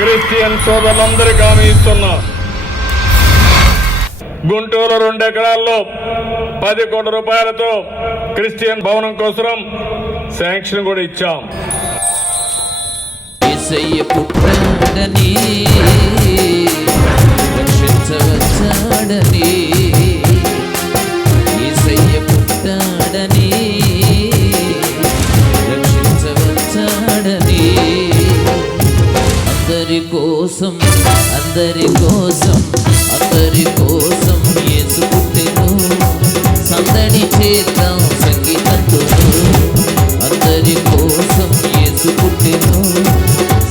Christian సోదరులందరికీ హామీ ఇస్తున్నా. గుంటూరు 2 ఎకరాల్లో 10 కోట్ల రూపాయలతో క్రిస్టియన్ భవనం కోసం శాంక్షన్ కూడా ఇచ్చాం. యేసయ్య పుట్టాడని రక్షించవచ్చాడని, యేసయ్య పుట్టాడని రక్షించవచ్చాడని, అందరి కోసం అందరి కోసం అందరి కోసం యేసు పుట్టెను. సందడి చేద్దాం సంగీతంతో, అందరి కోసం యేసు పుట్టెను.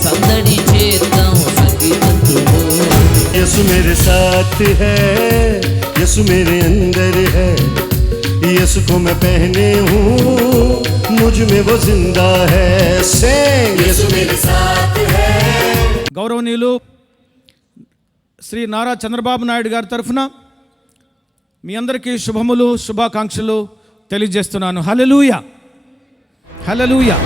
संदड़ी चेता हूँ संगीत तुम. यीशु मेरे साथ है, यीशु मेरे अंदर है, यीशु को मैं पहने हूँ, मुझ में वो जिंदा है. से यीशु मेरे साथ है. గౌరవనీయులు శ్రీ నారా చంద్రబాబు నాయుడు గారి తరఫున మీ అందరికీ శుభములు శుభాకాంక్షలు తెలియజేస్తున్నాను. హల్లెలూయా హల్లెలూయా.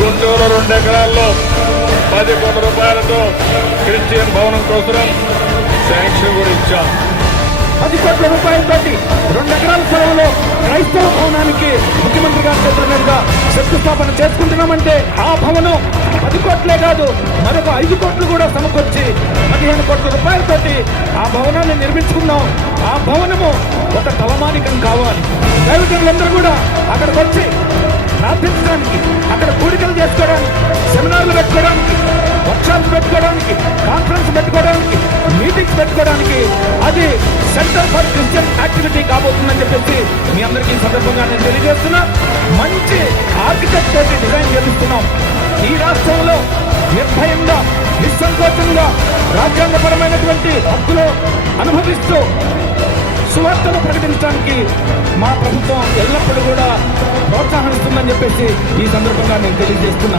గుంటూరు 2 ఎకరాల్లో 10 కోట్ల రూపాయలతో క్రిస్టియన్ భవనం కోసం శాంక్షన్ కూడా ఇచ్చాం. 10 కోట్ల రూపాయలతో 2 ఎకరాల స్థలంలో క్రైస్తవ భవనానికి ముఖ్యమంత్రి గారి చేతుల మీదుగా శంకుస్థాపన చేసుకుంటున్నామంటే ఆ భవనం 10 కోట్లే కాదు, మరొక 5 కోట్లు కూడా సమకూర్చి 15 కోట్ల రూపాయలతో ఆ భవనాన్ని నిర్మించుకున్నాం. ఆ భవనము ఒక తలమానికం కావాలి. దైవజనులందరూ కూడా అక్కడికి వచ్చి ప్రార్థించడానికి, అక్కడ కూడికలు చేసుకోవడానికి, సెమినార్లు పెట్టుకోవడానికి, వర్క్షాప్స్ పెట్టుకోవడానికి, కాన్ఫరెన్స్ పెట్టుకోవడానికి, మీటింగ్స్ పెట్టుకోవడానికి అది సెంటర్ ఫర్ క్రిస్టియన్ యాక్టివిటీ కాబోతుందని చెప్పేసి మీ అందరికీ ఈ సందర్భంగా నేను తెలియజేస్తున్నా. మంచి ఆర్కిటెక్ట్ తోటి డిజైన్ చేపిస్తున్నాం. ఈ రాష్ట్రంలో నిర్భయంగా నిస్సంకోచంగా రాజ్యాంగపరమైనటువంటి హక్కులు అనుభవిస్తూ సువార్తను ప్రకటించడానికి మా ప్రభుత్వం ఎల్లప్పుడూ కూడా ప్రోత్సాహిస్తుందని చెప్పేసి ఈ సందర్భంగా నేను తెలియజేస్తున్నా.